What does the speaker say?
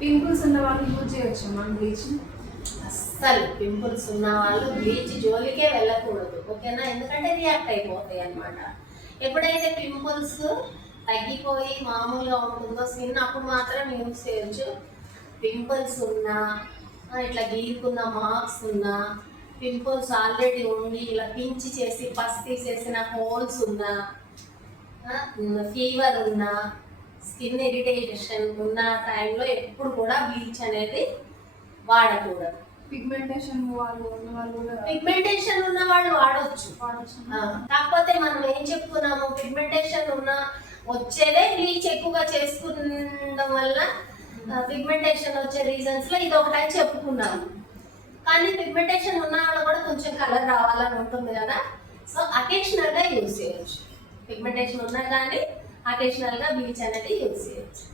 Pimples ఉన్న వాళ్ళు use చేయొచ్చు మనం బ్లీచ్. అస్సలు పింపుల్స్ ఉన్న వాళ్ళు బ్లీచ్ జోలికే వెళ్ళకూడదు, ఓకేనా? ఎందుకంటే రియాక్ట్ అయిపోతాయి అన్నమాట. ఎప్పుడైతే పింపుల్స్ తగ్గిపోయి మామూలుగా ఉంటుందో స్కిన్ అప్పుడు మాత్రం యూజ్ చేయొచ్చు. పింపుల్స్ ఉన్నా, ఇట్లా గీరుకున్న మార్క్స్ ఉన్నా, పింపుల్స్ ఆల్రెడీ ఉండి ఇలా పించి చేసి పస్ తీసేసిన హోల్స్ ఉన్నా, ఫీవర్ ఉన్నా, స్కిన్ ఇరిటేషన్ ఉన్న టైంలో ఎప్పుడు కూడా బ్లీచ్ అనేది వాడకూడదు. పిగ్మెంటేషన్ వాళ్ళు ఉన్న వాళ్ళు కూడా పిగ్మెంటేషన్ ఉన్న వాళ్ళు వాడవచ్చు. కాకపోతే మనం ఏం చెప్పుకున్నాము, పిగ్మెంటేషన్ ఉన్న వచ్చేదే బ్లీచ్ ఎక్కువగా చేసుకునడం వల్ల పిగ్మెంటేషన్ వచ్చే రీజన్స్ లో ఇది ఒకటని చెప్పుకున్నాము. కానీ పిగ్మెంటేషన్ ఉన్న వాళ్ళు కూడా కొంచెం కలర్ రావాలని ఉంటుంది కదా, సో అకేషనల్ గా యూజ్ చేయొచ్చు. పిగ్మెంటేషన్ ఉన్నా కానీ అకేషనల్ గా బ్లీచ్ అనేది యూజ్ చేయొచ్చు.